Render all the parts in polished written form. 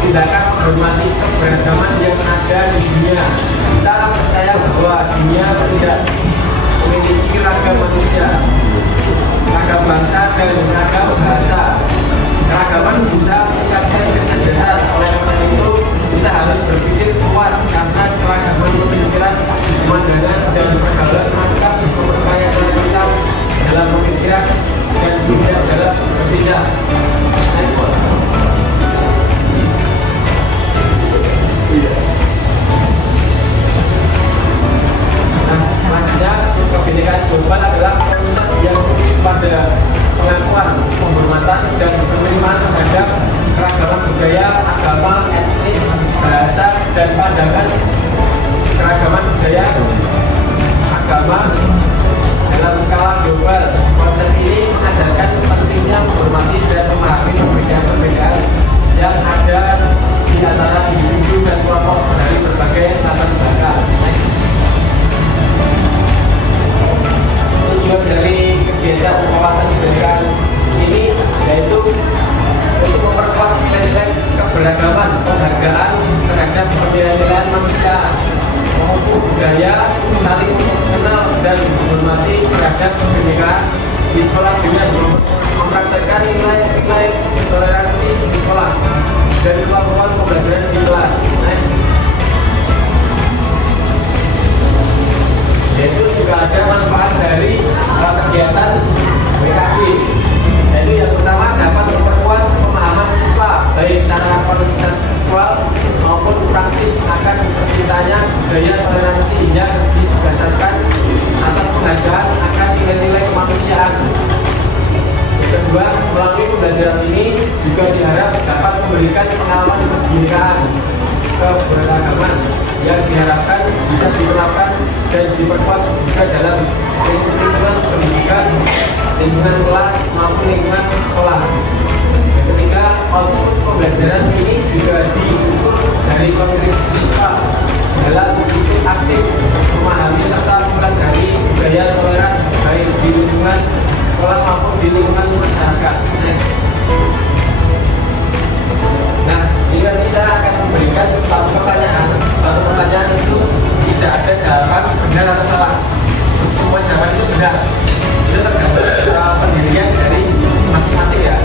tindakan menghormati keberagaman yang ada di dunia. Kita percaya bahwa dunia tidak memiliki ragam manusia, ragam bangsa dan ragam bahasa. Keragaman bisa meningkatkan kecerdasan. Oleh karena itu kita harus berpikir luas, karena keragaman pemikiran, pemandangan dan pergaulan akan memperkaya kita dalam berpikir dan bijak dalam bertindak. Selanjutnya, kebinekaan global adalah konsep yang pada pengakuan, penghormatan, dan penerimaan terhadap keragaman budaya, agama, etnis, bahasa, dan pandangan. Keragaman budaya, agama dalam skala global. Konsep ini mengajarkan pentingnya menghormati dan memahami perbedaan-perbedaan yang ada di antara individu dan kelompok dari berbagai latar belakang. Tujuan dari kegiatan wawasan kebinekaan ini yaitu untuk memperkuat nilai-nilai keberagaman, penghargaan terhadap nilai-nilai manusia, maupun budaya, saling mengenal dan menghormati terhadap kebinekaan di sekolah dengan mempraktekkan nilai-nilai toleransi di sekolah dan kemampuan pembelajaran di kelas. Yaitu juga ada manfaat dari kegiatan WKB, yaitu yang pertama dapat memperkuat pemahaman siswa baik secara konseptual maupun praktis akan terciptanya budaya toleransi yang didasarkan atas penghargaan akan nilai-nilai kemanusiaan. Yang kedua, melalui pembelajaran ini juga diharap dapat memberikan pengalaman kebinekaan, keberagaman yang diharapkan bisa diterapkan dan diperkuat juga dalam lingkungan pendidikan, lingkungan kelas maupun lingkungan sekolah. Yang ketiga, output pembelajaran ini juga diukur dari kontribusi siswa dalam ikut aktif memahami serta mempelajari budaya toleran baik di lingkungan sekolah maupun di lingkungan masyarakat. Nah, ini nanti saya akan memberikan satu pertanyaan. Satu pertanyaan itu tidak ada jawaban benar atau salah. Semua jawaban itu benar. Itu tergantung pendirian dari masing-masing ya.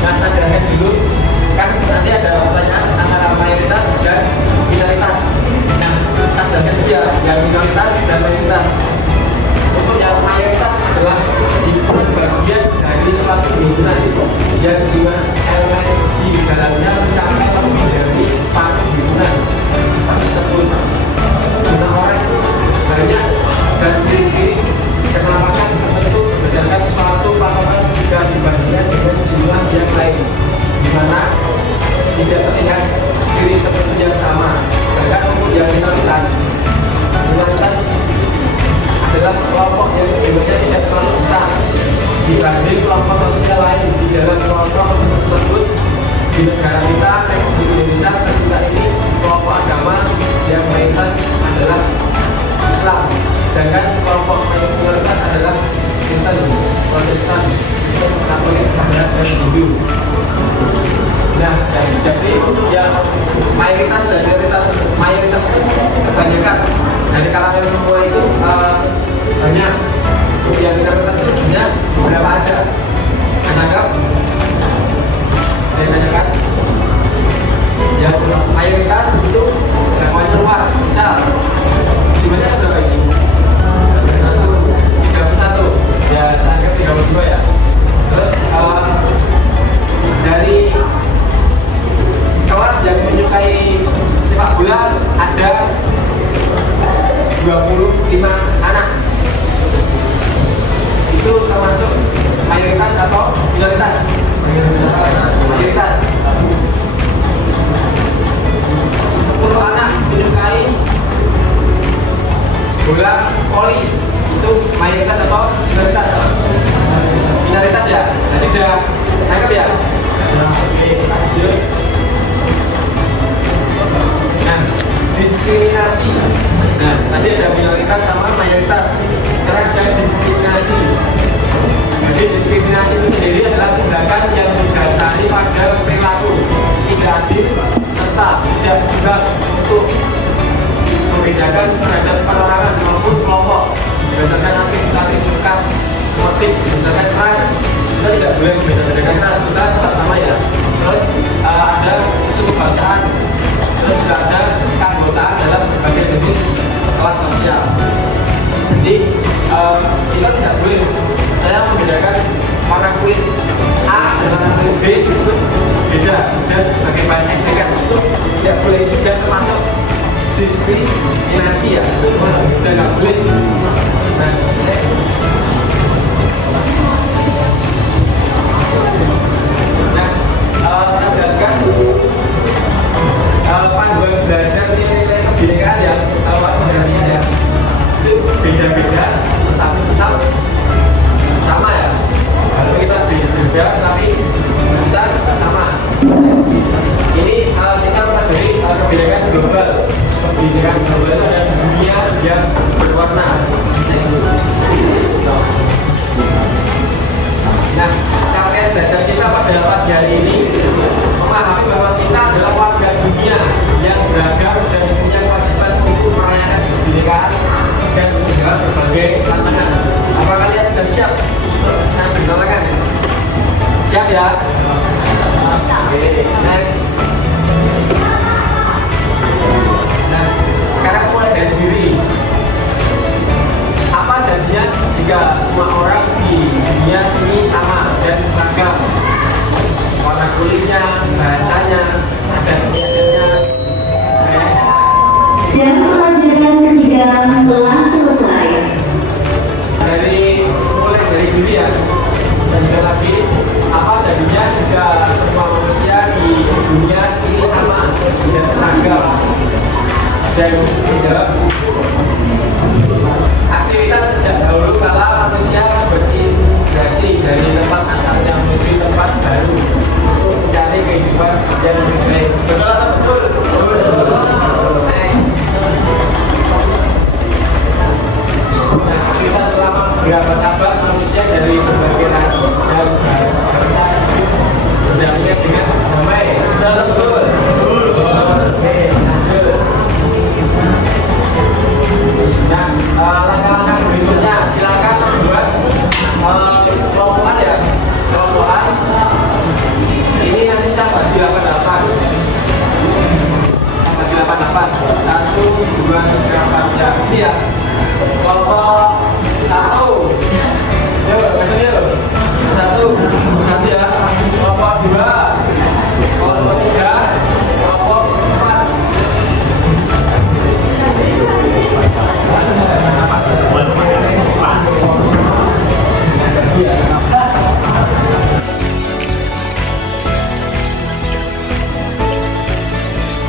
Nah, saya jelaskan dulu. Kan nanti ada pertanyaan antara mayoritas dan minoritas. Nah, saya jelaskan dulu ya, yang minoritas dan mayoritas. Untuk yang mayoritas adalah himpunan bagian dari suatu himpunan yang jumlah elemen di dalamnya mencapai lebih dari satu himpunan tersebut. Jumlah orang banyak dan ciri-ciri kenampakan tertentu berdasarkan suatu patokan jika dibandingkan dengan jumlah yang lain, di mana tidak terlihat ciri tertentu yang sama. Bahkan untuk yang minoritas adalah kelompok yang jumlahnya tidak terlalu besar dibanding kelompok sosial lain di dalam kelompok tersebut. Di negara kita, Republik Indonesia tercinta ini, kelompok agama yang mayoritas adalah Islam, sedangkan kelompok minoritas adalah Kristen, Protestan, Katolik, dan Hindu. Nah, jadi untuk yang mayoritas dan mayoritas itu kebanyakan dari kalangan semua itu banyak. Untuk yang minoritas itu banyak berapa aja? Menangkap? Saya tanyakan. Yang mayoritas itu jangkauannya luas. Misal, jumlahnya ada berapa ini? 31. Ya, saya anggap 32 ya. Terus dari kelas yang menyukai sepak bola ada 25 anak. Itu termasuk mayoritas atau minoritas? Mayoritas. 10 anak menyukai bola voli, itu mayoritas atau minoritas? Minoritas ya. Jadi udah nangkep ya? Oke, lanjut. Nah, diskriminasi. Nah, tadi ada minoritas sama mayoritas. Sekarang ada diskriminasi. Jadi diskriminasi itu sendiri adalah tindakan yang didasari pada perilaku tidak adil dan ejekan itu tidak boleh juga termasuk diskriminasi ya, udah nggak boleh. Nah, saya jelaskan panduan belajar nilai kebinekaan ya, pengertian ya, itu beda-beda tapi tetap sama ya. Kalau kita beda tapi kita sama. Ini kita mempelajari kebinekaan global. Kebinekaan global itu ada dunia yang berwarna. Nah, capaian belajar kita pada pagi hari ini memahami bahwa kita adalah warga dunia yang beragam dan punya kewajiban untuk merayakan kebinekaan dan menjawab berbagai tantangan. Apa kalian sudah siap untuk saya perkenalkan? Siap ya? Oke, next. Nah, sekarang mulai dari diri. Apa jadinya jika semua orang di dunia ini sama dan seragam? Warna kulitnya, bahasanya, adat istiadatnya. Dan pelajaran ketiga telah selesai. Mulai dari diri ya. Dan juga lagi, apa jadinya jika semua manusia di dunia ini sama dan seragam? Dan menjawab, aktivitas sejak dahulu kala manusia berimigrasi dari tempat asalnya menuju tempat baru untuk mencari kehidupan yang lebih baik. Betul atau betul? Betul. Next. Nah, aktivitas selama berabad-abad manusia dari berbagai ras dan bangsa hidup berdampingan dengan damai. Betul atau betul? Betul. Oke, lanjut. Nah, langkah-langkah berikutnya silakan buat kelompokan ya, kelompokan. Ini nanti saya bagi 88. Saya bagi 88. 1, 2, 3, 4 ya. Ini ya. Kelompok 1. Yuk, masuk yuk. 1 ya. Kelompok 2. Kelompok 3. Kelompok 4.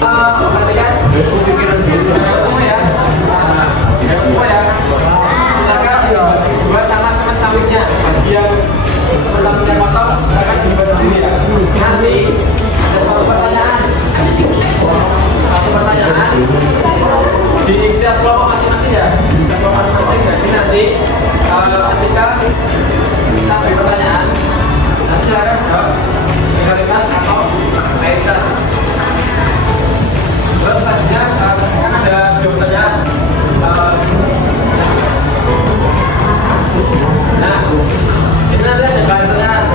Perhatikan, semua ya. Semua ya. Silakan dibuat sama teman sawitnya. Bagi yang teman sawitnya kosong, silakan dibuat sendiri ya. Nanti ada satu pertanyaan. Satu pertanyaan di setiap kelompok masing-masing ya. Setiap kelompok masing-masing. Jadi nanti ketika saya beri pertanyaan, nanti silakan jawab singkatnya atau mayoritas. Terus selanjutnya kan ada 2 pertanyaan. Nah, ini nanti ada pertanyaan.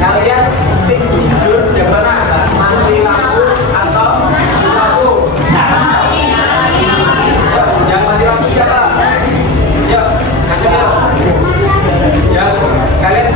Kalian tidur jam mana? Mati lampu atau lampu? Yang mati lampu siapa? Yuk, nanti yuk. Yang kalian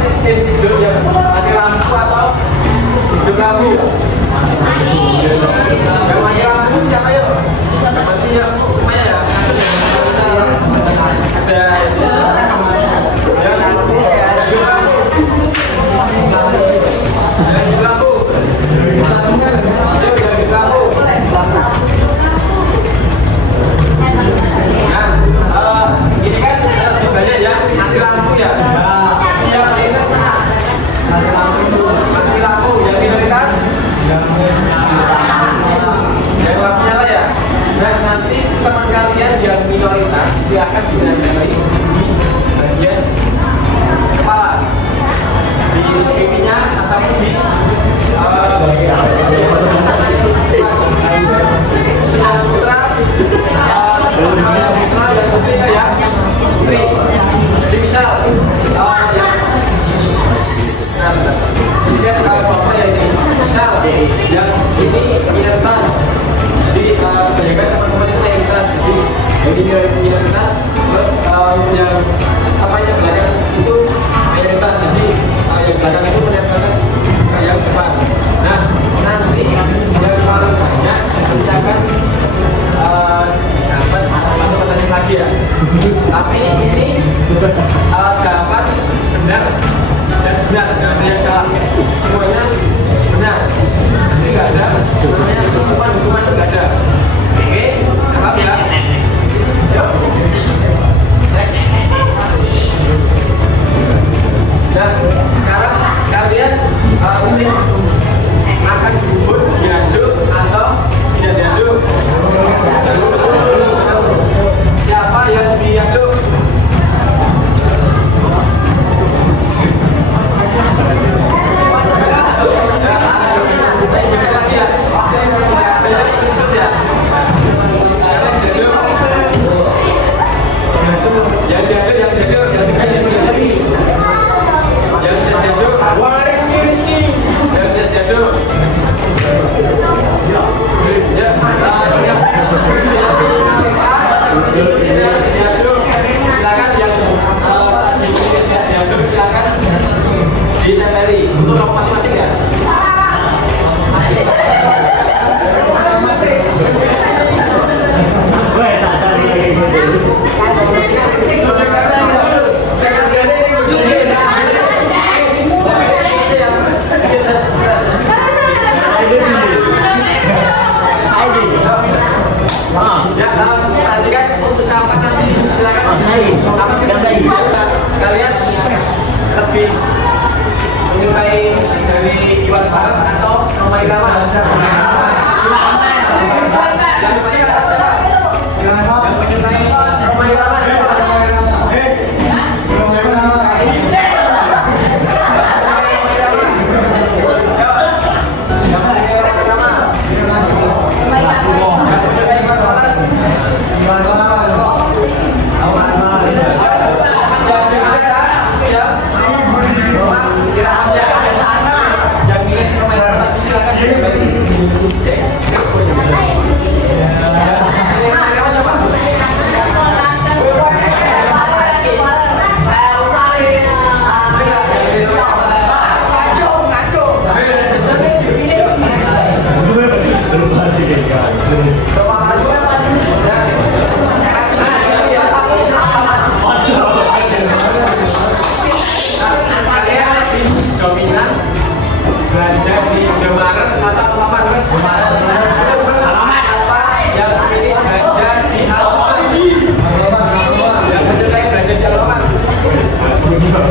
Ya, perhatikan untuk sahabat nanti silakan. Kalian lebih menyukai musik dari Iwan Fals atau Rhoma Irama? Yang menyukai siapa? Yang menyukai Rhoma Irama siapa? Belanja di Indomaret atau Alfamart? Yang pilih belanja di Alfamart? Yang menyukai belanja di Alfamart? Yang menyukai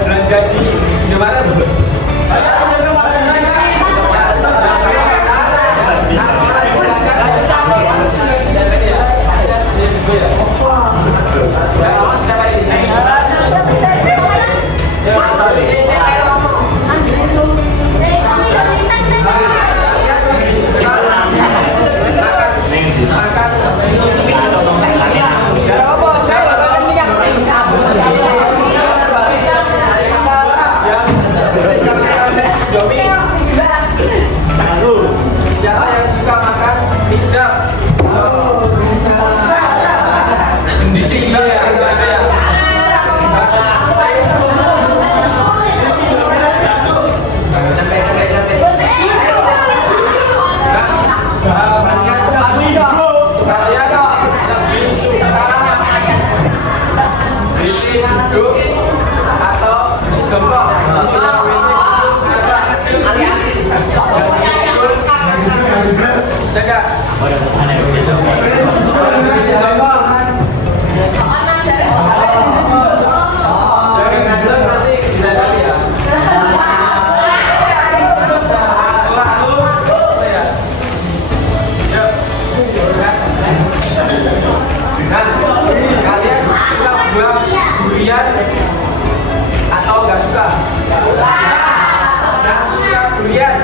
belanja di Indomaret? Siapa yang suka makan mie sedap? Di sini ya. Duduk atau jongkok. Jaga. Kalian suka buah durian atau nggak suka? Nggak suka durian.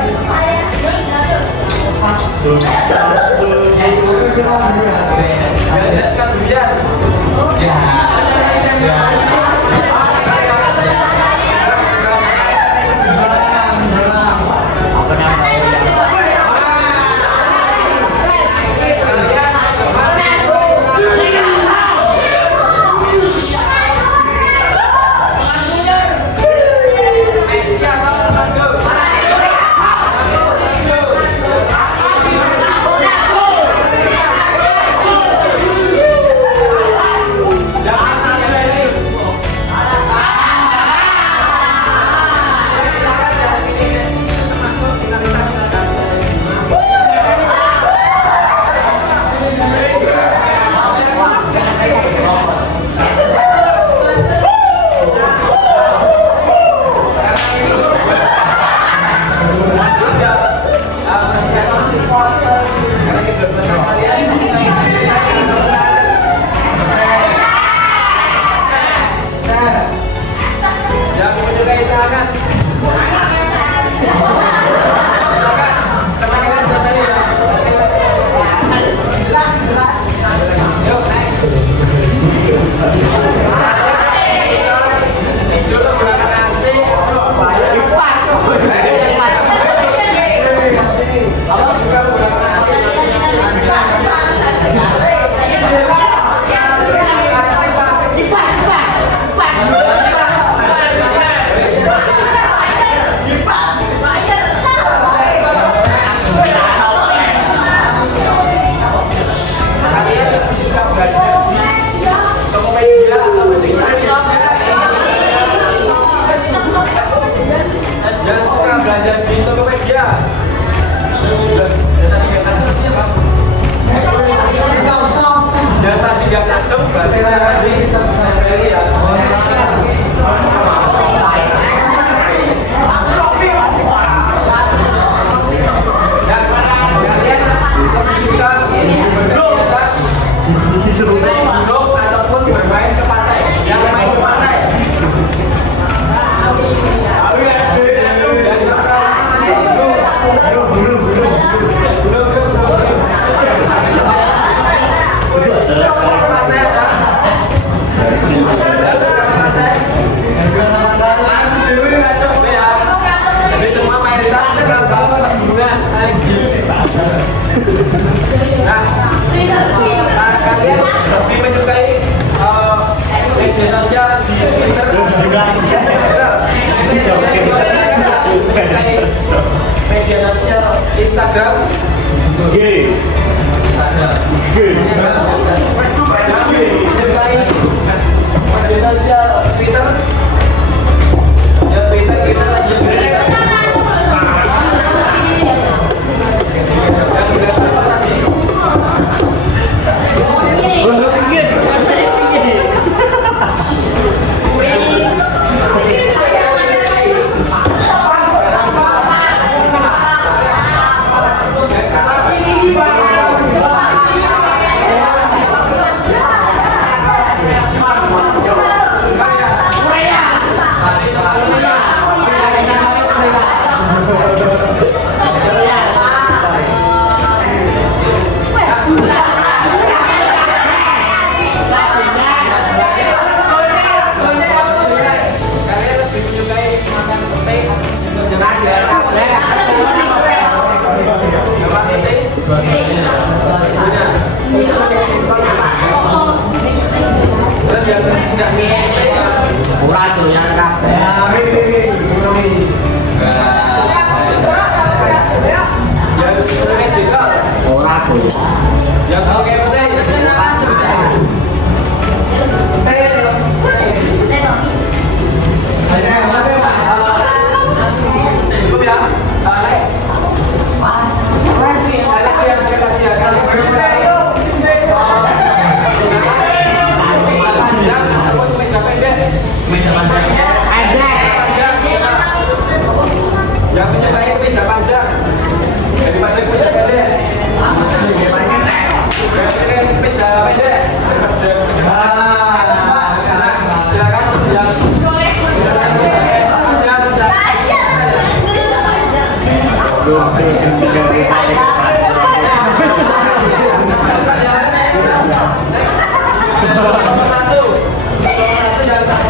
Tidak suka durian. Yang suka belanja di Tokopedia. Dan tadi kata tidak langsung berarti saya ditempeli ya. Kalian suka duduk ataupun bermain ke pantai. Yang main ke pantai. Jadi semua mayoritas sekarang bunga. Nah, kalian lebih menyukai media sosial di Twitter, media sosial Instagram, media sosial Twitter, ya Twitter kita lagi yang oke betul. Cukup ya, next. Sekali lagi ya kalian panjang ataupun meja pendek. Meja panjang. Yang menyukai meja panjang daripada meja pendek. Meja pendek. Silakan yang satu jangan tak